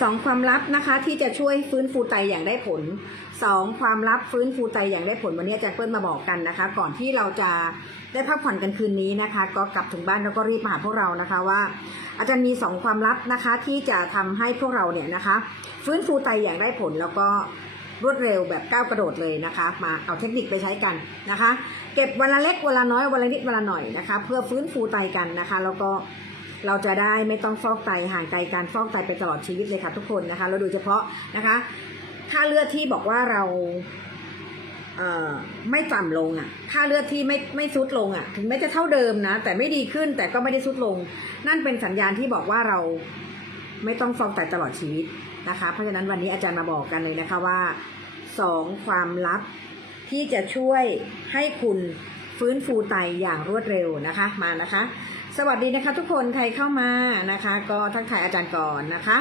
สองความลับนะคะที่จะช่วยฟื้นฟูไตอย่างได้ผลสองความลับฟื้นฟูไตอย่างได้ผลวันนี้อาจารย์เปิ้ลมาบอกกันนะคะ ก่อนที่เราจะได้พักผ่อนกันคืนนี้นะคะ ก็กลับถึงบ้านแล้วก็รีบมาหาพวกเรานะคะว่า อาจารย์มีสองความลับนะคะที่จะทำให้พวกเราเนี่ยนะคะ ฟื้นฟูไตอย่างได้ผลแล้วก็รวดเร็วแบบก้าวกระโดดเลยนะคะ มาเอาเทคนิคไปใช้กันนะคะ เก็บวันละเล็กวันละน้อยวันละนิดวันละหน่อยนะคะ เพื่อฟื้นฟูไตกันนะคะ แล้วก็ เราจะได้ไม่ต้องฟอกไตห่างไกลการฟอกไตไปตลอดชีวิตเลยค่ะทุกคนนะคะแล้วโดยเฉพาะนะคะค่าเลือดที่บอกว่าเราเไม่ต่ำลงอะ ค่าเลือดที่ไม่ไม่ซุดลงอะ ถึงแม้จะเท่าเดิมนะ แต่ไม่ดีขึ้นแต่ก็ไม่ได้ซุดลง นั่นเป็นสัญญาณที่บอกว่าเราไม่ต้องฟอกไตตลอดชีวิตนะคะ เพราะฉะนั้นวันนี้อาจารย์มาบอกกันเลยนะคะว่าสองความลับที่จะช่วยให้คุณฟื้นฟูไตอย่างรวดเร็วนะคะ มานะคะ สวัสดีนะคะทุกคนใครเข้ามานะคะ ก็ทักทายอาจารย์ก่อนนะคะ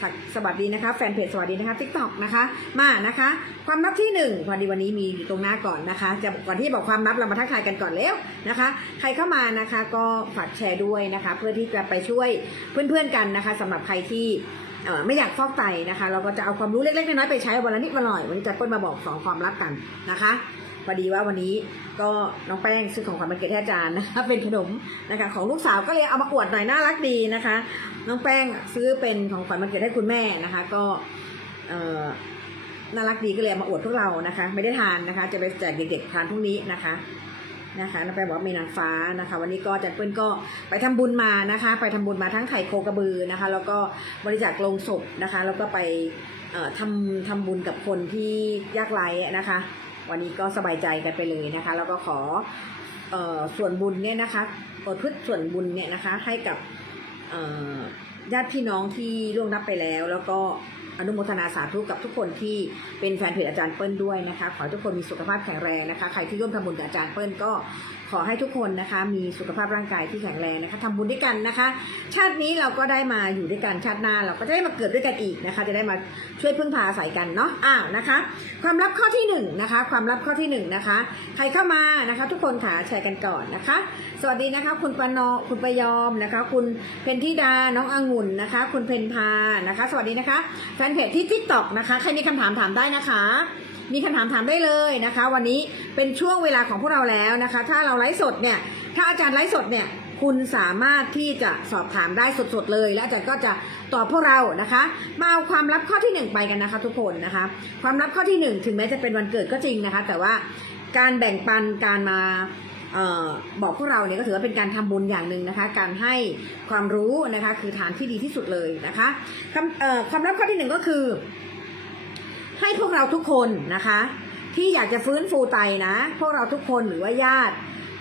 ทักสวัสดีนะคะแฟนเพจสวัสดีนะคะทิกตอกนะคะมานะคะ ความลับที่หนึ่งพอดีวันนี้มีอยู่ตรงหน้าก่อนนะคะ จะก่อนที่จะบอกความลับเรามาทักทายกันก่อนเร็วนะคะ ใครเข้ามานะคะก็ฝากแชร์ด้วยนะคะ เพื่อที่จะไปช่วยเพื่อนๆกันนะคะสำหรับใครที่ไม่อยากฟอกไตนะคะ เราก็จะเอาความรู้เล็กๆน้อยๆไปใช้วันละนิดวันละหน่อยวันนี้จะเปิ้ลมาบอกสองความลับกันนะคะ พอดีว่าวันนี้ก็น้องแป้งซื้อของขวัญวันเกิดให้อาจารย์นะคะเป็นขนมนะคะของลูกสาวก็เลยเอามาอวดหน่อยน่ารักดีนะคะ น้องแป้งซื้อเป็นของขวัญวันเกิดให้คุณแม่นะคะ ก็เอ่อน่ารักดีก็เลยมาอวดพวกเรานะคะ ไม่ได้ทานนะคะ จะไปแจกเด็กๆทานพรุ่งนี้นะคะนะคะน้องแป้งบอกว่ามีนางฟ้านะคะ วันนี้ก็จัดเปิ้ลก็ไปทำบุญมานะคะ ไปทำบุญมาทั้งไข่โคกระบือนะคะ แล้วก็บริจาคโลงศพนะคะ แล้วก็ไปทำทำบุญกับคนที่ยากไร้นะคะ วันนี้ก็สบายใจกันไปเลยนะคะ แล้วก็ขอออส่วนบุญเนี่ยนะคะอดพืชส่วนบุญเนี่ยนะคะ ให้กับญาติพี่น้องที่ล่วงรับไปแล้ว แล้วก็อนุโมทนาสาธุกับทุกคนที่เป็นแฟนเพจอาจารย์เปิ้ลด้วยนะคะ ขอทุกคนมีสุขภาพแข็งแรงนะคะ ใครที่ร่วมทำบุญกับอาจารย์เปิ้ลก็ ขอให้ทุกคนนะคะมีสุขภาพร่างกายที่แข็งแรงนะคะทำบุญด้วยกันนะคะ ชาตินี้เราก็ได้มาอยู่ด้วยกันชาติหน้าเราก็จะได้มาเกิดด้วยกันอีกนะคะ จะได้มาช่วยพึ่งพาอาศัยกันเนาะอ่านะคะ ความลับข้อที่หนึ่งนะคะ ความลับข้อที่หนึ่งนะคะ ใครเข้ามานะคะ ทุกคนขาแชร์กันก่อนนะคะ สวัสดีนะคะ คุณปนอคุณประยอมนะคะ คุณเพนธิดาน้ององุ่นนะคะ คุณเพนพานะคะ สวัสดีนะคะแฟนเพจที่ทิกตอกนะคะใครมีคำถามถามได้นะคะ มีคำถามถามได้เลยนะคะ วันนี้เป็นช่วงเวลาของพวกเราแล้วนะคะ ถ้าเราไลฟ์สดเนี่ยถ้าอาจารย์ไลฟ์สดเนี่ยคุณสามารถที่จะสอบถามได้สดๆเลย และอาจารย์ก็จะตอบพวกเรานะคะ มาเอาความลับข้อที่หนึ่งไปกันนะคะ ทุกคนนะคะ ความลับข้อที่หนึ่งถึงแม้จะเป็นวันเกิดก็จริงนะคะ แต่ว่าการแบ่งปันการมาออบอกพวกเราเนี่ยก็ถือว่าเป็นการทำบุญอย่างหนึ่งนะคะ การให้ความรู้นะคะคือฐานที่ดีที่สุดเลยนะคะคำความลับข้อที่หนึ่งก็คือ ให้พวกเราทุกคนนะคะ ที่อยากจะฟื้นฟูไตนะ พวกเราทุกคนหรือว่าญาติ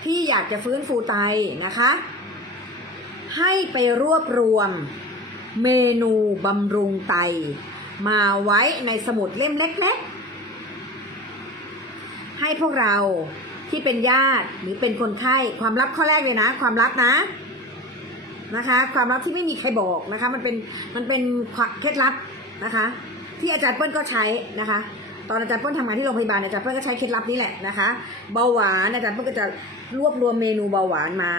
ที่อยากจะฟื้นฟูไตนะคะ ให้ไปรวบรวมเมนูบำรุงไต มาไว้ในสมุดเล่มเล็กๆ ให้พวกเราที่เป็นญาติหรือเป็นคนไข้ความลับข้อแรกเลยนะ ความลับนะนะคะ ความลับที่ไม่มีใครบอกนะคะ มันเป็นมันเป็นเคล็ดลับนะคะ ที่อาจารย์เปิ้ลก็ใช้นะคะ ตอนอาจารย์เปิ้ลทำงานที่โรงพยาบาลอาจารย์เปิ้ลก็ใช้เคล็ดลับนี้แหละนะคะเบาหวานอาจารย์เปิ้ลก็จะรวบรวมเมนูเบาหวานมา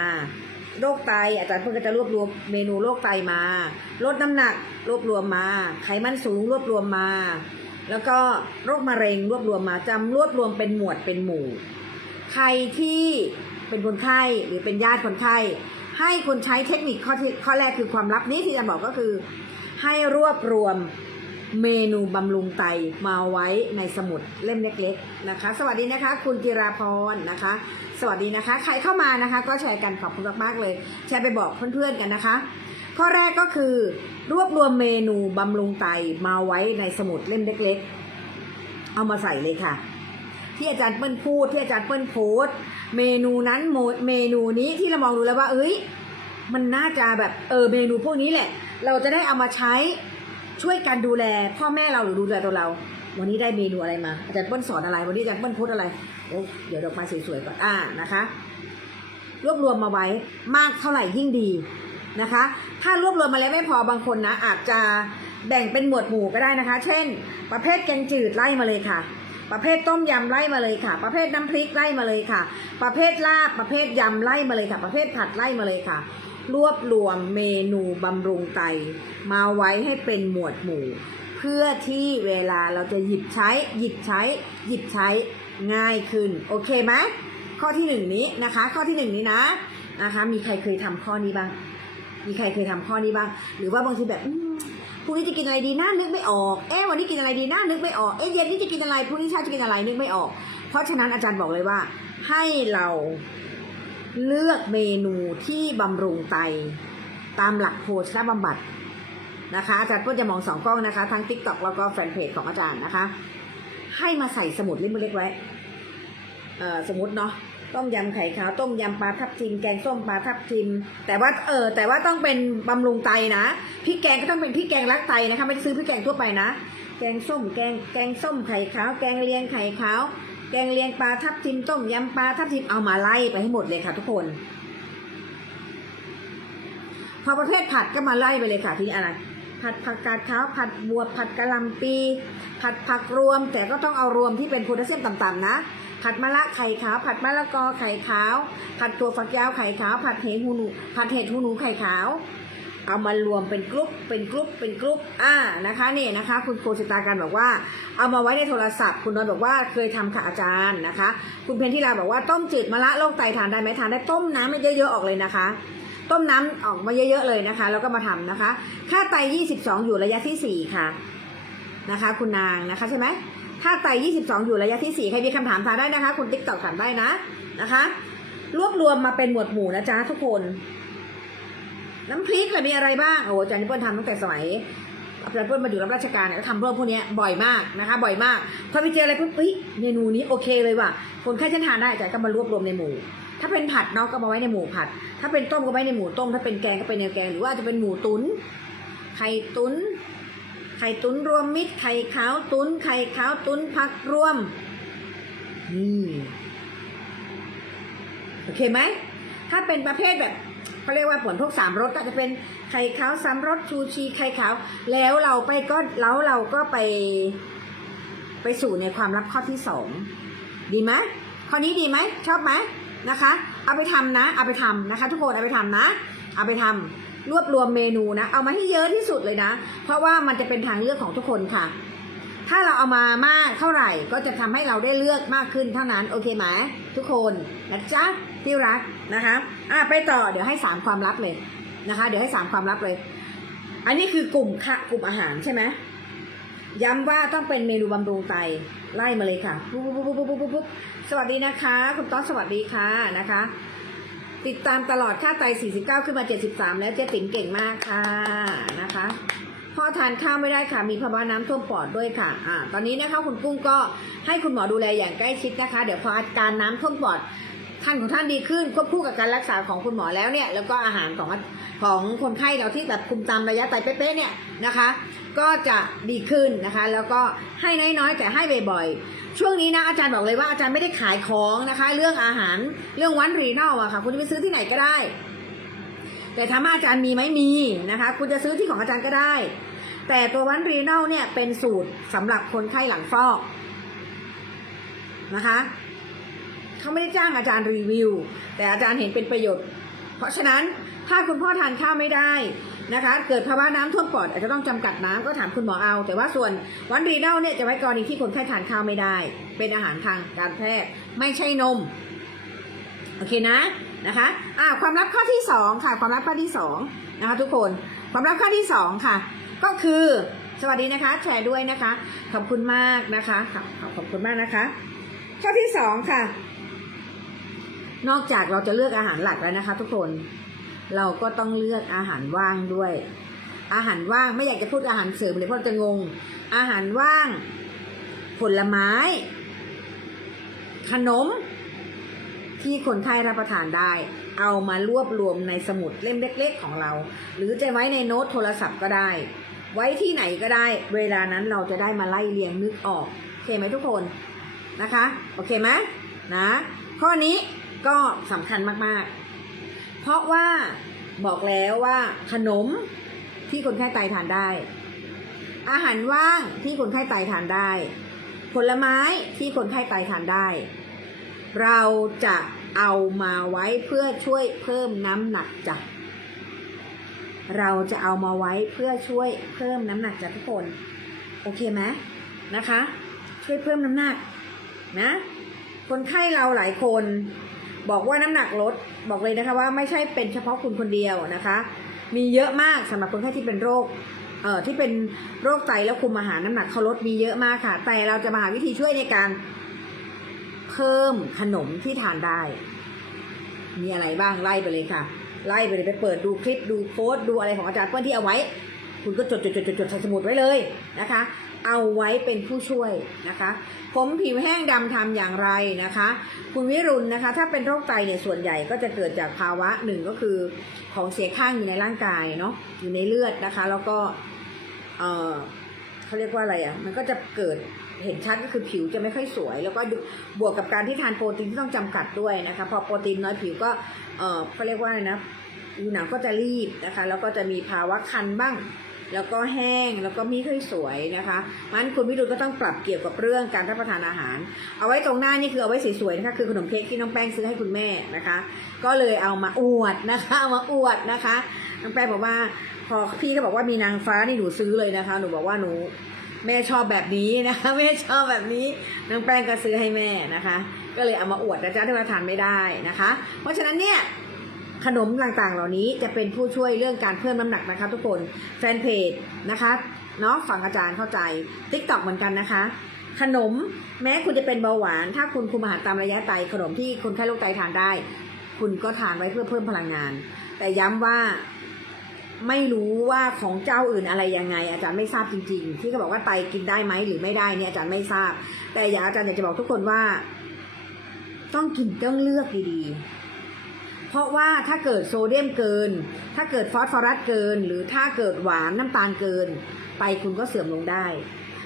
โรคไตอาจารย์เปิ้ลก็จะรวบรวมเมนูโรคไตมา ลดน้ำหนักรวบรวมมา ไขมันสูงรวบรวมมา แล้วก็โรคมะเร็งรวบรวมมาจำรวบรวมเป็นหมวดเป็นหมู่ ใครที่เป็นคนไข้หรือเป็นญาติคนไข้ให้คุณใช้เทคนิคข้อที่ข้อแรกคือความลับนี้ที่อาจารย์บอกก็คือ ให้รวบรวม เมนูบำรุงไตมาไว้ในสมุดเล่มเล็กๆนะคะ สวัสดีนะคะ คุณจิราพรนะคะ สวัสดีนะคะ ใครเข้ามานะคะ ก็แชร์กันขอบคุณมากๆเลยแชร์ไปบอกเพื่อนๆกันนะคะ ข้อแรกก็คือรวบรวมเมนูบำรุงไตมาไว้ในสมุดเล่มเล็ก ๆ เอามาใส่เลยค่ะ ที่อาจารย์เปิ้ลพูดที่อาจารย์เปิ้ลโพสเมนูนั้นโมเมนูนี้ที่เรามองดูแล้วว่า เอ้ยมันน่าจะแบบเออเมนูพวกนี้แหละ เราจะได้เอามาใช้ ช่วยกันดูแลพ่อแม่เราหรือดูแลตัวเรา วันนี้ได้เมนูอะไรมาอาจารย์เปิ้ลสอนอะไร วันนี้อาจารย์เปิ้ลพสต์อะไรโอ้เดี๋ยวดอกไม้สวยๆก่อนอ่านะคะ รวบรวมมาไว้มากเท่าไหร่ยิ่งดีนะคะ ถ้ารวบรวมมาแล้วไม่พอบางคนนะ อาจจะแบ่งเป็นหมวดหมู่ก็ได้นะคะ เช่น ประเภทแกงจืดไล่มาเลยค่ะ ประเภทต้มยำไล่มาเลยค่ะ ประเภทน้ำพริกไล่มาเลยค่ะ ประเภทลาบประเภทยำไล่มาเลยค่ะ ประเภทผัดไล่มาเลยค่ะ รวบรวมเมนูบำรุงไต มาไว้ให้เป็นหมวดหมู่ เพื่อที่เวลาเราจะหยิบใช้ หยิบใช้ หยิบใช้ง่ายขึ้น โอเคไหมข้อที่หนึ่งนี้นะคะ ข้อที่หนึ่งนี้นะนะคะ มีใครเคยทำข้อนี้บ้าง มีใครเคยทำข้อนี้บ้าง หรือว่าบางทีแบบพรุ่งนี้จะกินอะไรดีน่านึกไม่ออกเอ๊ะวันนี้กินอะไรดีน่านึกไม่ออกเอ๊ะเย็นนี้จะกินอะไรพรุ่งนี้เช้าจะกินอะไรนึกไม่ออก เพราะฉะนั้นอาจารย์บอกเลยว่า ให้เรา เลือกเมนูที่บำรุงไต ตามหลักโภชนาบำบัดนะคะอาจารย์ก็จะมองสองกล้องนะคะ ทั้ง t ิ k t o k แล้วก็แฟนเพจของอาจารย์นะคะ ให้มาใส่สมุดเล่มเล็กไว้เอ่อสมมติเนาะต้มยำไข่ขาวต้มยำปลาทับทิมแกงส้มปลาทับทิม แต่ว่าเออแต่ว่าต้องเป็นบำรุงไตนะพริกแกงก็ต้องเป็นพริกแกงรักไตนะคะไม่ซื้อพริกแกงทั่วไปนะ แกงส้มแกงแกงส้มไข่ขาว แกงเลียงไข่ขาว แกงเลียงปลาทับทิมต้มยำปลาทับทิมเอามาไล่ไปให้หมดเลยค่ะทุกคน พอประเภทผัดก็มาไล่ไปเลยค่ะทีนี้อะไรผัดผักกาดขาวผัดบวบผัดกะหล่ำปี ผัดผักรวม แต่ก็ต้องเอารวมที่เป็นโพแทสเซียมต่ำๆนะ ผัดมะละไข่ขาว ผัดมะละกอไข่ขาว ผัดตัวฝักยาวไข่ขาว ผัดเห็ดหูหนูผัดเห็ดหูหนูไข่ขาว เอามารวมเป็นกรุ๊ปเป็นกรุ๊ปเป็นกรุ๊ปอ่านะคะนี่นะคะ คุณโคสิตาการบอกว่า เอามาไว้ในโทรศัพท์ คุณนอยบอกว่าเคยทำค่ะอาจารย์นะคะ คุณเพนทิลาบอกว่าต้มจืดมะละโรคไตทานได้ไหมทานได้ต้มน้ำมันเยอะๆออกเลยนะคะต้มน้ำออกมาเยอะๆเลยนะคะ แล้วก็มาทำนะคะ ค่าไต 22 อยู่ระยะที่ 4 ค่ะนะคะ คุณนางนะคะใช่ไหมค่าไต 22 อยู่ระยะที่ 4 ใครมีคำถามถามได้นะคะ คุณติ๊กตอกถามได้นะนะคะ รวบรวมมาเป็นหมวดหมู่นะจ๊ะทุกคน น้ำพริกเลยมีอะไรบ้างโอ้อาจารย์นิเปิ้ลทำตั้งแต่สมัยอาจารย์นิเปิ้ลมาอยู่รับราชการเนี่ยก็ทำเรื่องพวกเนี้ยบ่อยมากนะคะ บ่อยมากพอไปเจออะไรปุ๊บเฮ้ยเมนูนี้โอเคเลยว่ะคนแค่ฉันทานได้อาจารย์ก็มารวบรวมในหมู่ ถ้าเป็นผัดเนาะก็มาไว้ในหมูผัด ถ้าเป็นต้มก็ไว้ในหมูต้มถ้าเป็นแกงก็เป็นแนวแกงหรือว่าจะเป็นหมูตุนไข่ตุนไข่ตุนรวมมิตรไข่ขาวตุนไข่ขาวตุนผักรวมนี่โอเคไหมถ้าเป็นประเภทแบบ เขาเรียกว่าผลพวกสามรสก็จะเป็นไข่ขาวสามรสชูชีไข่ขาว แล้วเราไปก็แล้วเราก็ไป ไปสู่ในความลับข้อที่สองดีไหมข้อนี้ดีไหมชอบไหมนะคะ เอาไปทำนะ เอาไปทำนะคะ ทุกคนเอาไปทำนะ เอาไปทำรวบรวมเมนูนะ เอามาให้เยอะที่สุดเลยนะ เพราะว่ามันจะเป็นทางเลือกของทุกคนค่ะ ถ้าเราเอามามากเท่าไหร่ก็จะทำให้เราได้เลือกมากขึ้นเท่านั้น โอเคไหมทุกคนนะจ๊ะ ที่รักนะคะอะไปต่อเดี๋ยวให้สามความลับเลยนะคะ เดี๋ยวให้สามความลับเลย อันนี้คือกลุ่มค่ะกลุ่มอาหารใช่ไหมย้ำว่าต้องเป็นเมนูบำรุงไตไล่มาเลยค่ะปุ๊บปุ๊บปุ๊บปุ๊บปุ๊บปุ๊บสวัสดีนะคะ คุณต้อนสวัสดีค่ะนะคะ ติดตามตลอดค่าไต 49 ขึ้นมา 73 แล้วเจ๊ติ๋มเก่งมากค่ะนะคะพ่อทานข้าวไม่ได้ค่ะ มีภาวะน้ำท่วมปอดด้วยค่ะอ่าตอนนี้นะคะคุณกุ้งก็ให้คุณหมอดูแลอย่างใกล้ชิดนะคะ เดี๋ยวพออาการน้ำท่วมปอด ท่านของท่านดีขึ้นควบคู่กับการรักษาของคุณหมอแล้วเนี่ยแล้วก็อาหารของของคนไข้เราที่แบบคุมตามระยะไตเป๊ะๆเนี่ยนะคะ ก็จะดีขึ้นนะคะ แล้วก็ให้น้อยๆแต่ให้บ่อยๆ ช่วงนี้นะอาจารย์บอกเลยว่าอาจารย์ไม่ได้ขายของนะคะ เรื่องอาหารเรื่องวันรีนอลอะค่ะ คุณจะไปซื้อที่ไหนก็ได้ แต่ถามว่าอาจารย์มีไหมมีนะคะ คุณจะซื้อที่ของอาจารย์ก็ได้ แต่ตัววันรีนอลเนี่ยเป็นสูตรสำหรับคนไข้หลังฟอกนะคะ เขาไม่ได้จ้างอาจารย์รีวิว แต่อาจารย์เห็นเป็นประโยชน์ เพราะฉะนั้นถ้าคุณพ่อทานข้าวไม่ได้นะคะ เกิดภาวะน้ำท่วมปอดอาจจะต้องจำกัดน้ำก็ถามคุณหมอเอา แต่ว่าส่วนวันรีเนลเนี่ยจะไว้กรณีที่คนไข้ทานข้าวไม่ได้ เป็นอาหารทางการแพทย์ไม่ใช่นม โอเคนะนะคะอ่าความลับข้อที่สองค่ะ ความลับข้อที่สองนะคะทุกคน ความลับข้อที่สองค่ะ ก็คือสวัสดีนะคะ แชร์ด้วยนะคะ ขอบคุณมากนะคะขอบขอบคุณมากนะคะ ข้อที่สองค่ะ นอกจากเราจะเลือกอาหารหลักแล้วนะคะ ทุกคนเราก็ต้องเลือกอาหารว่างด้วย อาหารว่างไม่อยากจะพูดอาหารเสริมเลยเพราะจะงง อาหารว่าง ผลไม้ ขนม ที่คนไข้รับประทานได้ เอามารวบรวมในสมุดเล่มเล็ก ๆ ของเรา หรือจะไว้ในโน้ตโทรศัพท์ก็ได้ ไว้ที่ไหนก็ได้ เวลานั้นเราจะได้มาไล่เรียงนึกออกโอเคไหมทุกคนนะคะ โอเคไหมนะ ข้อนี้ ก็สำคัญมากๆ เพราะว่าบอกแล้วว่าขนมที่คนไข้ไตทานได้ อาหารว่างที่คนไข้ไตทานได้ ผลไม้ที่คนไข้ไตทานได้ เราจะเอามาไว้เพื่อช่วยเพิ่มน้ำหนักจ้ะเราจะเอามาไว้เพื่อช่วยเพิ่มน้ำหนักจากทุกคน โอเคไหมนะคะ ช่วยเพิ่มน้ำหนักนะคนไข้เราหลายคน บอกว่าน้ำหนักลดบอกเลยนะคะว่าไม่ใช่เป็นเฉพาะคุณคนเดียวนะคะ มีเยอะมากสำหรับคนไข้ที่เป็นโรคเอ่อที่เป็นโรคไตแล้วคุมอาหารน้ำหนักเขาลดมีเยอะมากค่ะ แต่เราจะมาหาวิธีช่วยในการเพิ่มขนมที่ทานได้ มีอะไรบ้างไล่ไปเลยค่ะ ไล่ไปเลยไปเปิดดูคลิปดูโค้ดดูอะไรของอาจารย์เปิ้ลที่เอาไว้ คุณก็จดจดจดจดจดใส่สมุดไว้เลยนะคะ เอาไว้เป็นผู้ช่วยนะคะ ผมผิวแห้งดำทำอย่างไรนะคะ คุณวิรุณนะคะ ถ้าเป็นโรคไตเนี่ยส่วนใหญ่ก็จะเกิดจากภาวะหนึ่งก็คือของเสียข้างอยู่ในร่างกายเนาะอยู่ในเลือดนะคะ แล้วก็เออเขาเรียกว่าอะไรอะมันก็จะเกิดเห็นชัดก็คือผิวจะไม่ค่อยสวย แล้วก็บวกกับการที่ทานโปรตีนที่ต้องจำกัดด้วยนะคะ พอโปรตีนน้อยผิวก็เออเขาเรียกว่าอะไรนะผิวหนังก็จะรีบนะคะ แล้วก็จะมีภาวะคันบ้าง แล้วก็แห้งแล้วก็ไม่ค่อยสวยนะคะมันคุณวิรุณก็ต้องปรับเกี่ยวกับเรื่องการรับประทานอาหาร เอาไว้ตรงหน้านี่คือเอาไว้สวยๆนะคะคือขนมเค้กที่น้องแป้งซื้อให้คุณแม่นะคะ ก็เลยเอามาอวดนะคะเอามาอวดนะคะน้องแป้งบอกว่าพอพี่ก็บอกว่ามีนางฟ้านี่หนูซื้อเลยนะคะ หนูบอกว่าหนูแม่ชอบแบบนี้นะคะแม่ชอบแบบนี้น้องแป้งก็ซื้อให้แม่นะคะ ก็เลยเอามาอวดนะจ๊ะที่เราทานไม่ได้นะคะ เพราะฉะนั้นเนี่ย ขนมต่างๆ เหล่านี้จะเป็นผู้ช่วยเรื่องการเพิ่มน้ำหนักนะคะ ทุกคนแฟนเพจนะคะเนาะฝั่งอาจารย์เข้าใจ t ิ k t o k เหมือนกันนะคะ ขนมแม้คุณจะเป็นเบาหวาน ถ้าคุณคุมอาหารตามระยะไตขนมที่คนไข้โรคไตทานได้ คุณก็ทานไว้เพื่อเพิ่มพลังงาน แต่ย้ำว่าไม่รู้ว่าของเจ้าอื่นอะไรยังไง อาจารย์ไม่ทราบจริง ๆ ที่เขาบอกว่าไตกินได้ไหมหรือไม่ได้เนี่ยอาจารย์ไม่ทราบ แต่อยากอาจารย์อยากจะบอกทุกคนว่า ต้องกินต้องเลือกดีๆ เพราะว่าถ้าเกิดโซเดียมเกิน ถ้าเกิดฟอสฟอรัสเกิน หรือถ้าเกิดหวานน้ำตาลเกิน ไปคุณก็เสื่อมลงได้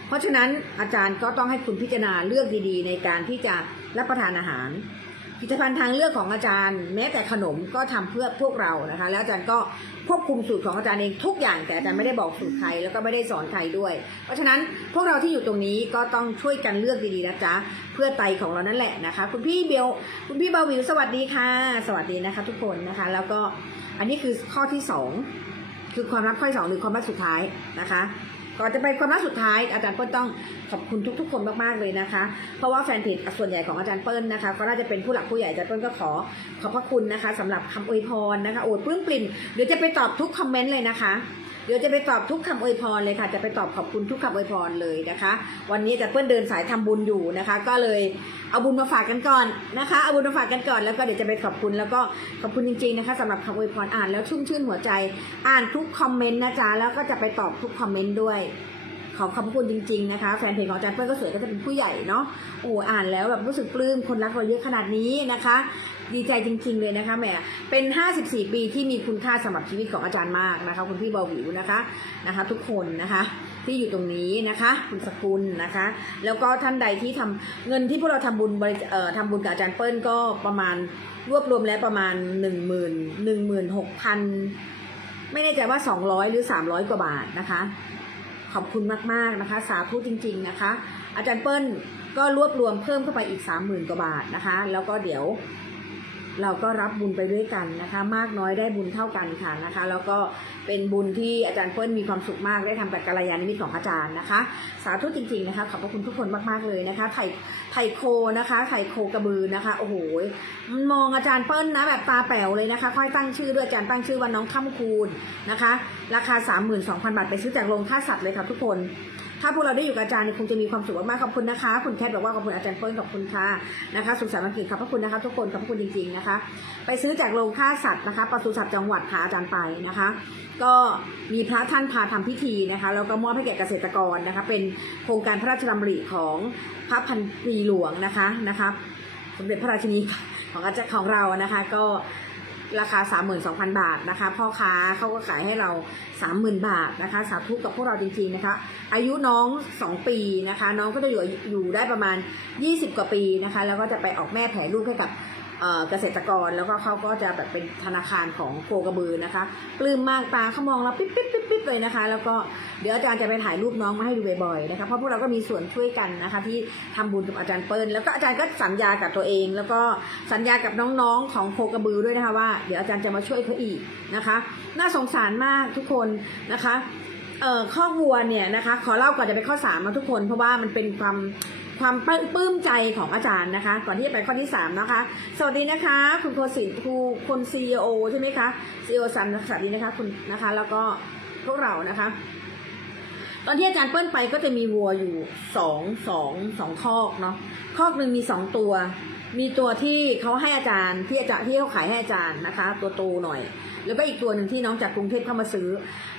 เพราะฉะนั้นอาจารย์ก็ต้องให้คุณพิจารณาเลือกดีๆ ในการที่จะรับประทานอาหาร ผลิตภัณฑ์ทางเลือกของอาจารย์ แม้แต่ขนมก็ทำเพื่อพวกเรานะคะ แล้วอาจารย์ก็ควบคุมสูตรของอาจารย์เองทุกอย่าง แต่อาจารย์ไม่ได้บอกสูตรใครแล้วก็ไม่ได้สอนใครด้วย เพราะฉะนั้นพวกเราที่อยู่ตรงนี้ก็ต้องช่วยกันเลือกดีๆนะจ๊ะเพื่อไตของเรานั่นแหละนะคะ คุณพี่เบลคุณพี่บาวิวสวัสดีค่ะ สวัสดีนะคะ ทุกคนนะคะ แล้วก็อันนี้คือข้อที่สองคือความลับข้อที่สองหรือความลับสุดท้ายนะคะ ก่อนจะไปความลับสุดท้าย อาจารย์เปิ้ลต้องขอบคุณทุก ๆ คนมากๆเลยนะคะ เพราะว่าแฟนเพจส่วนใหญ่ของอาจารย์เปิ้ลนะคะ ก็น่าจะเป็นผู้หลักผู้ใหญ่อาจารย์เปิ้ลก็ขอขอบพระคุณนะคะสำหรับคำอวยพรนะคะโอดปลื้มปลิ่มเดี๋ยวจะไปตอบทุกคอมเมนต์เลยนะคะ เดี๋ยวจะไปตอบทุกคำอวยพรเลยค่ะ จะไปตอบขอบคุณทุกคำอวยพรเลยนะคะ วันนี้จารย์เปิ้ลเดินสายทำบุญอยู่นะคะ ก็เลยเอาบุญมาฝากกันก่อนนะคะ เอาบุญมาฝากกันก่อนแล้วก็เดี๋ยวจะไปขอบคุณแล้วก็ขอบคุณจริงๆนะคะสำหรับคำอวยพรอ่านแล้วชุ่มชื่นหัวใจ อ่านทุกคอมเมนต์นะจ๊ะแล้วก็จะไปตอบทุกคอมเมนต์ด้วยขอขอบคุณจริง ๆ นะคะ แฟนเพจของอาจารย์เปิ้ลก็สวยก็จะเป็นผู้ใหญ่เนาะโอ้อ่านแล้วแบบรู้สึกปลื้มคนรักเราเยอะขนาดนี้นะคะ ดีใจจริง ๆ เลยนะคะแหมเป็น 54 ปีที่มีคุณค่าสำหรับชีวิตของอาจารย์มากนะคะ คุณพี่เบาวิวนะคะนะคะ ทุกคนนะคะที่อยู่ตรงนี้นะคะ คุณสกุลนะคะ แล้วก็ท่านใดที่ทำเงินที่พวกเราทำบุญบริเอ่อทำบุญกับอาจารย์เปิ้ลก็ประมาณรวบรวมแล้วประมาณ1 0 0 0 0 1 1 6 0 0 0ไม่แน่ใจว่า200หรือ300กว่าบาทนะคะ ขอบคุณมากๆนะคะ สาธุจริง ๆนะคะ อาจารย์เปิ้ลก็รวบรวมเพิ่มเข้าไปอีก30,000กว่าบาทนะคะ แล้วก็เดี๋ยว เราก็รับบุญไปด้วยกันนะคะ มากน้อยได้บุญเท่ากันค่ะนะคะ แล้วก็เป็นบุญที่อาจารย์เปิ้ลมีความสุขมากได้ทำกับกัลยาณมิตรของอาจารย์นะคะ สาธุจริงๆนะคะขอบพระคุณทุกคนมากๆเลยนะคะไถ่ไถ่โคนะคะไถ่โคกระบือนะคะโอ้โหมองอาจารย์เปิ้ลนะแบบตาแป๋วเลยนะคะ ค่อยตั้งชื่อด้วยอาจารย์ตั้งชื่อว่าน้องข้ามคูณนะคะ ราคา 32,000 บาทไปซื้อจากโรงฆ่าสัตว์เลยค่ะทุกคน ถ้าพวกเราได้อยู่กับอาจารย์เนี่ยคงจะมีความสุขมากๆขอบคุณนะคะ คุณแคทบอกว่าขอบคุณอาจารย์เปิ้ลขอบคุณค่ะนะคะสุขสันต์วันเกิดขอบพระคุณนะคะ ทุกคนขอบพระคุณจริง ๆนะคะ ไปซื้อจากโรงฆ่าสัตว์นะคะปศุสัตว์จังหวัดพาอาจารย์ไปนะคะ ก็มีพระท่านพาทำพิธีนะคะแล้วก็มอบให้แก่เกษตรกรนะคะ เป็นโครงการพระราชดำริของพระพันปีหลวงนะคะนะคะสมเด็จพระราชินีของอาจารย์ของเรานะคะ ก็ ราคา 32,000 บาทนะคะ พ่อค้าเขาก็ขายให้เรา 30,000 บาทนะคะ สาธุกับพวกเราจริงๆนะคะ อายุน้อง 2 ปีนะคะ น้องก็จะอยู่อยู่ได้ประมาณ 20 กว่าปีนะคะ แล้วก็จะไปออกแม่แผลลูกให้กับ เกษตรกรแล้วก็เขาก็จะแบบเป็นธนาคารของโคกระบือนะคะปลื้มมากตาเขามองเราปิ๊บปิ๊บปิ๊บปิ๊บเลยนะคะ แล้วก็เดี๋ยวอาจารย์จะไปถ่ายรูปน้องมาให้ดูบ่อยๆนะคะเพราะพวกเราก็มีส่วนช่วยกันนะคะ ที่ทำบุญกับอาจารย์เปิ้ลแล้วก็อาจารย์ก็สัญญากับตัวเอง แล้วก็สัญญากับน้องๆของโคกระบือด้วยนะคะว่าเดี๋ยวอาจารย์จะมาช่วยเขาอีกนะคะ น่าสงสารมากทุกคนนะคะเอ่อข้อวัวเนี่ยนะคะ ขอเล่าก่อนจะไปข้อสามนะทุกคน เพราะว่ามันเป็นความ ความปลื้มใจของอาจารย์นะคะ ก่อนที่จะไปข้อที่สามนะคะ สวัสดีนะคะ คุณโคสินครูคนซีอใช่ไหมคะซีอสันสวัสดีนะคะคุณนะคะ แล้วก็พวกเรานะคะ ตอนที่อาจารย์เปิ้ลไปก็จะมีวัวอยู่สองสองสองคอกเนาะคอกหนึ่งมีสองตัว มีตัวที่เขาให้อาจารย์ที่อาจารย์ที่เขาขายให้อาจารย์นะคะ ตัวโตหน่อย แล้วก็อีกตัวหนึ่งที่น้องจากกรุงเทพเข้ามาซื้อ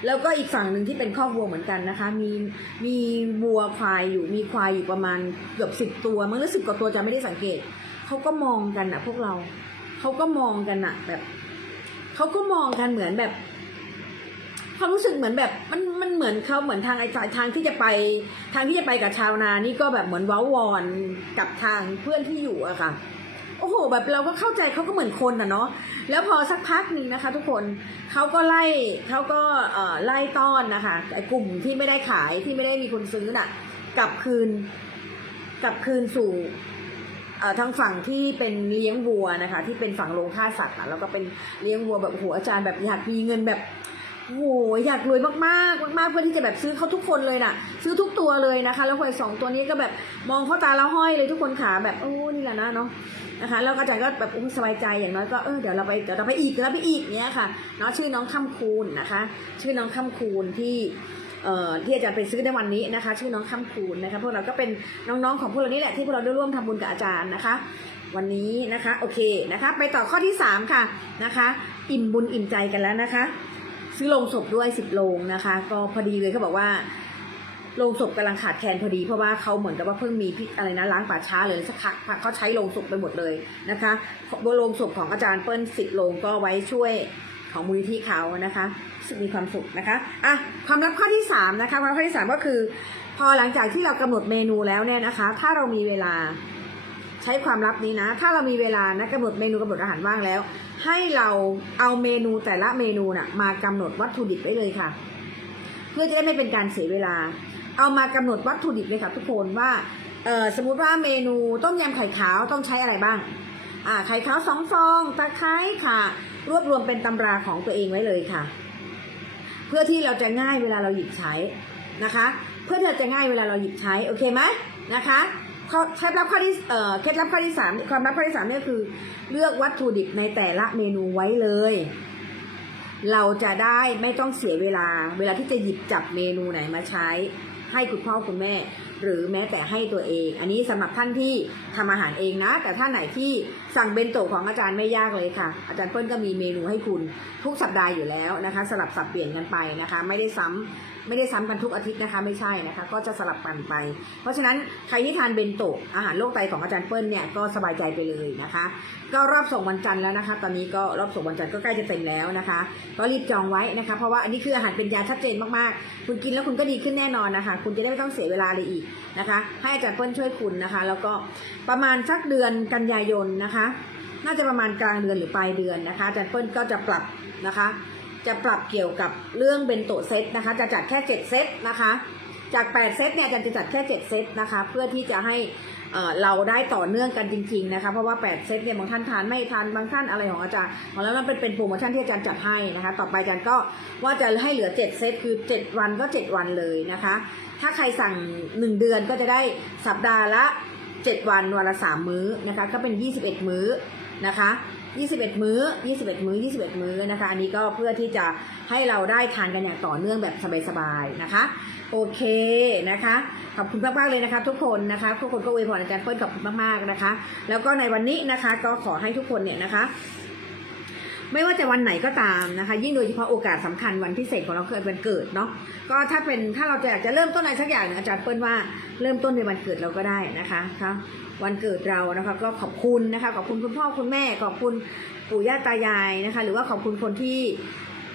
แล้วก็อีกฝั่งหนึ่งที่เป็นครอกวัวเหมือนกันนะคะ มีมีวัวควายอยู่มีควายอยู่ประมาณเกือบสิบตัวมั้งหรือสิบกว่าตัวจะไม่ได้สังเกตเขาก็มองกันอะพวกเราเขาก็มองกันอะแบบเขาก็มองกันเหมือนแบบความรู้สึกเหมือนแบบมันมันเหมือนเขาเหมือนทางไอ้ทางที่จะไป ทางที่จะไปกับชาวนานี่ก็แบบเหมือนว้าวอนกับทางเพื่อนที่อยู่อะค่ะ โอ้โหแบบเราก็เข้าใจเขาก็เหมือนคนอะเนาะแล้วพอสักพักหนึ่งนะคะ ทุกคนเขาก็ไล่เขาก็ไล่ต้อนนะคะไอ้กลุ่มที่ไม่ได้ขายที่ไม่ได้มีคนซื้อน่ะกลับคืนกลับคืนสู่ทางฝั่งที่เป็นเลี้ยงวัวนะคะ ที่เป็นฝั่งโรงฆ่าสัตว์อะแล้วก็เป็นเลี้ยงวัวแบบโอ้โหอาจารย์แบบอยากมีเงินแบบ โอ้โหอยากรวยมากๆมากๆเพื่อที่จะแบบซื้อเขาทุกคนเลยน่ะ ซื้อทุกตัวเลยนะคะ แล้วควยสองตัวนี้ก็แบบมองเข้าตาแล้วห้อยเลยทุกคนขาแบบโอ้นี่แหละนะเนาะนะคะแล้วอาจารย์ก็แบบอุ้ยสบายใจอย่างน้อยก็เออเดี๋ยวเราไปเดี๋ยวเราไปอีกเดี๋ยวเราไปอีกเนี้ยค่ะเนาะชื่อน้องคำคูณนะคะ ชื่อน้องคำคูณที่เอ่อที่อาจารย์ไปซื้อในวันนี้นะคะ ชื่อน้องคำคูณนะคะพวกเราก็เป็นน้องๆของพวกเรานี่แหละที่พวกเราได้ร่วมทำบุญกับอาจารย์นะคะ วันนี้นะคะโอเคนะคะ ไปต่อข้อที่สามค่ะนะคะ อิ่มบุญอิ่มใจกันแล้วนะคะ ซื้อโลงศพด้วยสิบโลงนะคะ ก็พอดีเลยเขาบอกว่าโลงศพกำลังขาดแคลนพอดีเพราะว่าเขาเหมือนกับว่าเพิ่งมีพิอะไรนะล้างป่าช้าเลยสักพักเขาใช้โลงศพไปหมดเลยนะคะโลงศพของอาจารย์เปิ้ลสิบโลงก็ไว้ช่วยของมูลนิธิเขานะคะสึกมีความสุขนะคะอะความลับข้อที่สามนะคะความลับข้อที่สามก็คือ พอหลังจากที่เรากำหนดเมนูแล้วเนี่ยนะคะ ถ้าเรามีเวลา ใช้ความลับนี้นะ ถ้าเรามีเวลานะกำหนดเมนูกำหนดอาหารว่างแล้ว ให้เราเอาเมนูแต่ละเมนูน่ะมากำหนดวัตถุดิบได้เลยค่ะ เพื่อจะได้ไม่เป็นการเสียเวลา เอามากำหนดวัตถุดิบเลยค่ะทุกคนว่าเออสมมุติว่าเมนูต้มยำไข่ขาวต้องใช้อะไรบ้างอ่าไข่ขาวสองฟองตะไคร้ค่ะ รวบรวมเป็นตำราของตัวเองไว้เลยค่ะ เพื่อที่เราจะง่ายเวลาเราหยิบใช้นะคะ เพื่อที่เราจะง่ายเวลาเราหยิบใช้โอเคไหมนะคะ ข้อเคล็ดลับข้อที่เอ่อเคล็ดลับข้อที่สามความลับข้อที่สามนี่คือ เลือกวัตถุดิบในแต่ละเมนูไว้เลย เราจะได้ไม่ต้องเสียเวลา เวลาที่จะหยิบจับเมนูไหนมาใช้ ให้คุณพ่อคุณแม่ หรือแม้แต่ให้ตัวเอง อันนี้สำหรับท่านที่ทำอาหารเองนะ แต่ท่านไหนที่สั่งเบนโตะของอาจารย์ไม่ยากเลยค่ะ อาจารย์เปิ้ลก็มีเมนูให้คุณทุกสัปดาห์อยู่แล้วนะคะ สลับสับเปลี่ยนกันไปนะคะ ไม่ได้ซ้ำ ไม่ได้ซ้ำกันทุกอาทิตย์นะคะไม่ใช่นะคะ ก็จะสลับกันไป เพราะฉะนั้นใครที่ทานเบนโตะอาหารโรคไตของอาจารย์เปิ้ลเนี่ยก็สบายใจไปเลยนะคะ ก็รอบส่งวันจันทร์แล้วนะคะ ตอนนี้ก็รอบส่งวันจันทร์ก็ใกล้จะเต็มแล้วนะคะ ก็รีบจองไว้นะคะ เพราะว่าอันนี้คืออาหารเป็นยาชัดเจนมากๆ คุณกินแล้วคุณก็ดีขึ้นแน่นอนนะคะ คุณจะได้ไม่ต้องเสียเวลาเลยอีกนะคะ ให้อาจารย์เปิ้ลช่วยคุณนะคะ แล้วก็ประมาณสักเดือนกันยายนนะคะ น่าจะประมาณกลางเดือนหรือปลายเดือนนะคะอาจารย์เปิ้ลก็จะปรับนะคะ จะปรับเกี่ยวกับเรื่องเบนโตเซตนะคะ จะจัดแค่ 7 เซตนะคะ จาก 8 เซตเนี่ยอาจารย์จะจัดแค่ 7 เซตนะคะ เพื่อที่จะให้เอ่อเราได้ต่อเนื่องกันจริง ๆนะคะ เพราะว่า 8 เซตเนี่ยบางท่านทานไม่ทานบางท่านอะไรของอาจารย์ของแล้วมันเป็นเป็นโปรโมชั่นที่อาจารย์จัดให้นะคะ ต่อไปอาจารย์ก็ว่าจะให้เหลือ 7 เซตคือ 7 วันก็ 7 วันเลยนะคะ ถ้าใครสั่ง 1 เดือนก็จะได้สัปดาห์ละ 7 วันวันละ 3 มื้อนะคะ ก็เป็น 21 มื้อนะคะ 21 มื้อ 21 มื้อ 21 มื้อนะคะ อันนี้ก็เพื่อที่จะให้เราได้ทานกันอย่างต่อเนื่องแบบสบายๆนะคะ โอเคนะคะ ขอบคุณมากๆเลยนะคะ ทุกคนนะคะ ทุกคนก็อวยพรอาจารย์เปิ้ลขอบคุณมากๆนะคะ แล้วก็ในวันนี้นะคะก็ขอให้ทุกคนเนี่ยนะคะ ไม่ว่าจะวันไหนก็ตามนะคะ ยิ่งโดยเฉพาะโอกาสสำคัญวันพิเศษของเราเกิดวันเกิดเนาะก็ถ้าเป็นถ้าเราจะอยากจะเริ่มต้นอะไรสักอย่างหนึ่งอาจารย์เปิ้ลว่าเริ่มต้นในวันเกิดเราก็ได้นะคะครับวันเกิดเรานะคะก็ขอบคุณนะคะขอบคุณคุณพ่อคุณแม่ขอบคุณปู่ย่าตายายนะคะ หรือว่าขอบคุณคนที่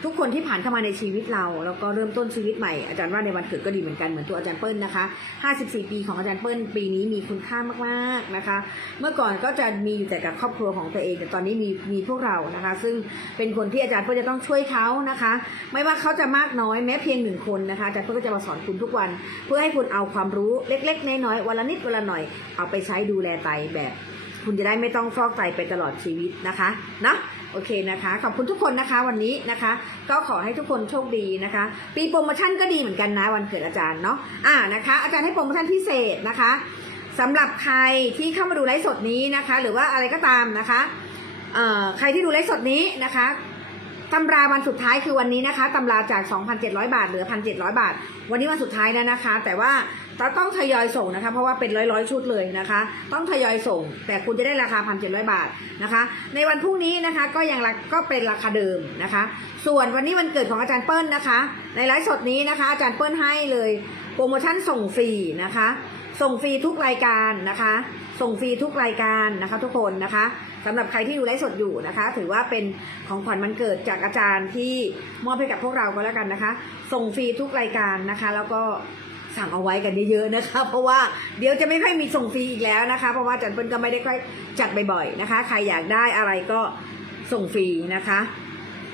ทุกคนที่ผ่านเข้ามาในชีวิตเรา แล้วก็เริ่มต้นชีวิตใหม่อาจารย์ว่าในวันเกิดก็ดีเหมือนกันเหมือนตัวอาจารย์เปิ้ลนะคะ 54 ปีของอาจารย์เปิ้ลปีนี้มีคุณค่ามากๆนะคะ เมื่อก่อนก็จะมีอยู่แต่กับครอบครัวของตัวเอง แต่ตอนนี้มีมีพวกเรานะคะ ซึ่งเป็นคนที่อาจารย์เปิ้ลจะต้องช่วยเขานะคะ ไม่ว่าเขาจะมากน้อยแม้เพียงหนึ่งคนนะคะอาจารย์เปิ้ลก็จะมาสอนคุณทุกวัน เพื่อให้คุณเอาความรู้เล็ก ๆ น้อยๆวันละนิดวันละหน่อยเอาไปใช้ดูแลไตแบบ คุณจะได้ไม่ต้องฟอกไตไปตลอดชีวิตนะคะเนะโอเคนะคะ ขอบคุณทุกคนนะคะวันนี้นะคะ ก็ขอให้ทุกคนโชคดีนะคะ ปีโปรโมชั่นก็ดีเหมือนกันนะวันเกิดอาจารย์เนาะอ่านะคะ อาจารย์ให้โปรโมชั่นพิเศษนะคะสำหรับใครที่เข้ามาดูไลฟ์สดนี้นะคะ หรือว่าอะไรก็ตามนะคะเอ่อใครที่ดูไลฟ์สดนี้นะคะตำราวันสุดท้ายคือวันนี้นะคะตำราจาก 2,700 บาทเหลือ 1,700 บาท วันนี้วันสุดท้ายแล้วนะคะ แต่ว่า ต้องทยอยส่งนะคะ เพราะว่าเป็นร้อยๆชุดเลยนะคะ ต้องทยอยส่ง แต่คุณจะได้ราคา 1,700 บาทนะคะ ในวันพรุ่งนี้นะคะก็ยังก็เป็นราคาเดิมนะคะ ส่วนวันนี้วันเกิดของอาจารย์เปิ้ลนะคะ ในไลฟ์สดนี้นะคะ อาจารย์เปิ้ลให้เลยโปรโมชั่นส่งฟรีนะคะ ส่งฟรีทุกรายการนะคะ ส่งฟรีทุกรายการนะคะ ทุกคนนะคะสำหรับใครที่ดูไลฟ์สดอยู่นะคะ ถือว่าเป็นของขวัญวันเกิดจากอาจารย์ที่มอบให้กับพวกเราก็แล้วกันนะคะ ส่งฟรีทุกรายการนะคะ แล้วก็ สั่งเอาไว้กันเยอะๆนะคะ เพราะว่าเดี๋ยวจะไม่ค่อยมีส่งฟรีอีกแล้วนะคะ เพราะว่าจารย์เปิ้ลก็ไม่ได้ค่อยจัดบ่อยๆนะคะ ใครอยากได้อะไรก็ส่งฟรีนะคะ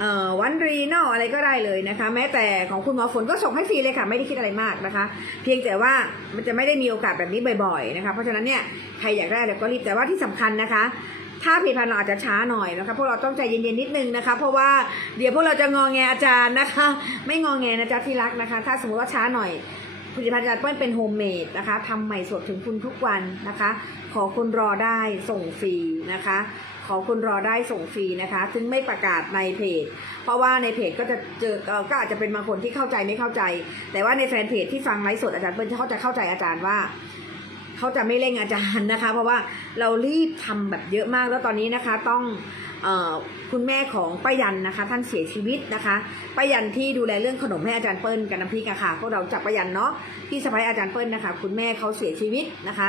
เอ่อวันรีนอลอะไรก็ได้เลยนะคะ แม้แต่ของคุณหมอฝนก็ส่งให้ฟรีเลยค่ะไม่ได้คิดอะไรมากนะคะ เพียงแต่ว่ามันจะไม่ได้มีโอกาสแบบนี้บ่อยๆนะคะ เพราะฉะนั้นเนี่ยใครอยากได้เดี๋ยวก็รีบแต่ว่าที่สำคัญนะคะ ถ้าผลิตภัณฑ์เราอาจจะช้าหน่อยนะคะพวกเราต้องใจเย็นๆนิดนึงนะคะ เพราะว่าเดี๋ยวพวกเราจะงอแงอาจารย์นะคะ ไม่งอแงนะจ๊ะที่รักนะคะ ถ้าสมมติว่าช้าหน่อย ผลิตภัณฑ์อาจารย์เปิ้ลเป็นโฮมเมดนะคะทำใหม่สดถึงคุณทุกวันนะคะ ขอคุณรอได้ส่งฟรีนะคะ ขอคุณรอได้ส่งฟรีนะคะ ซึ่งไม่ประกาศในเพจ เพราะว่าในเพจก็จะเจอเอ่อก็อาจจะเป็นบางคนที่เข้าใจไม่เข้าใจ แต่ว่าในแฟนเพจที่ฟังไลฟ์สดอาจารย์เปิ้ลเขาจะเข้าใจอาจารย์ว่า เขาจะไม่เร่งอาจารย์นะคะ เพราะว่าเรารีบทำแบบเยอะมากแล้วตอนนี้นะคะต้องอคุณแม่ของป้ายันนะคะ ท่านเสียชีวิตนะคะป้ายันที่ดูแลเรื่องขนมให้อาจารย์เปิ้ลกับน้ำพริกอะค่ะพวกเราจับป้ายันเนาะที่สะพ้ายอาจารย์เปิ้ลนะคะ คุณแม่เขาเสียชีวิตนะคะ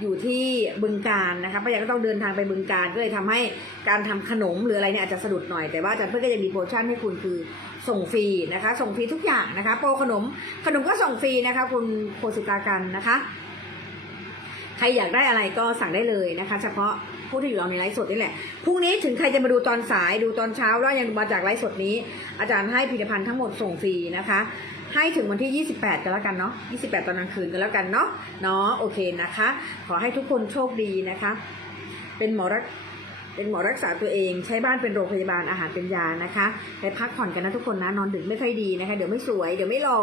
อยู่ที่บึงการนะคะป้ายันก็ต้องเดินทางไปบึงการก็เลยทำให้การทำขนมหรืออะไรเนี่ยอาจจะสะดุดหน่อยแต่ว่าอาจารย์เปิ้ลก็ยังมีโปรโมชั่นให้คุณคือส่งฟรีนะคะ ส่งฟรีทุกอย่างนะคะ โปรขนมขนมก็ส่งฟรีนะคะ คุณโคสิกากันนะคะ ใครอยากได้อะไรก็สั่งได้เลยนะคะ เฉพาะผู้ที่อยู่ในไลฟ์สดนี่แหละพรุ่งนี้ถึงใครจะมาดูตอนสายดูตอนเช้าแล้วยังมาจากไลฟ์สดนี้ อาจารย์ให้ผลิตภัณฑ์ทั้งหมดส่งฟรีนะคะ ให้ถึงวันที่ 28กันแล้วกันเนาะ28 ตอนกลางคืนกันแล้วกันเนาะเนาะโอเคนะคะ ขอให้ทุกคนโชคดีนะคะ เป็นหมอรัก เป็นหมอรักษาตัวเองใช้บ้านเป็นโรงพยาบาลอาหารเป็นยานะคะไปพักผ่อนกันนะทุกคนนะนอนดึกไม่ค่อยดีนะคะ เดี๋ยวไม่สวย เดี๋ยวไม่หล่อ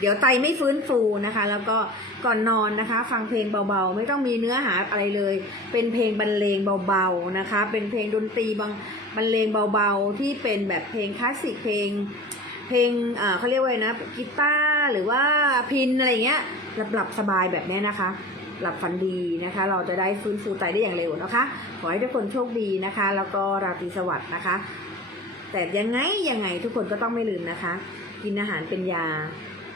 เดี๋ยวไตไม่ฟื้นฟูนะคะ แล้วก็ก่อนนอนนะคะ ฟังเพลงเบาๆ ไม่ต้องมีเนื้อหาอะไรเลย เป็นเพลงบรรเลงเบาๆนะคะ เป็นเพลงดนตรีบางบรรเลงเบาๆ ที่เป็นแบบเพลงคลาสสิกเพลงเพลงเขาเรียกว่าไงนะกีตาร์หรือว่าพินอะไรเงี้ยหลับๆสบายแบบนี้นะคะ หลับฝันดีนะคะ เราจะได้ฟื้นฟูไตได้อย่างเร็วนะคะ ขอให้ทุกคนโชคดีนะคะ แล้วก็ราตรีสวัสดิ์นะคะ แต่ยังไงยังไงทุกคนก็ต้องไม่ลืมนะคะ กินอาหารเป็นยา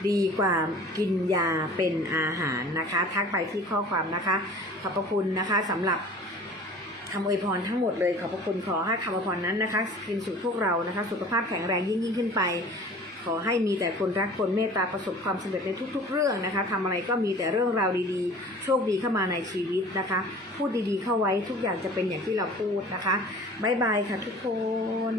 ดีกว่ากินยาเป็นอาหารนะคะ ทักไปที่ข้อความนะคะ ขอบพระคุณนะคะสำหรับคำอวยพรทั้งหมดเลยขอบพระคุณขอให้คำอวยพรนั้นนะคะกินสู่พวกเรานะคะ สุขภาพแข็งแรงยิ่งยิ่งขึ้นไป อให้มีแต่คนรักคนเมตตาประสบความสำเร็จในทุก ๆ เรื่องนะคะทำอะไรก็มีแต่เรื่องราวดีๆ โชคดีเข้ามาในชีวิตนะคะ พูดดีๆเข้าไว้ทุกอย่างจะเป็นอย่างที่เราพูดนะคะบ๊ายบายค่ะทุกคน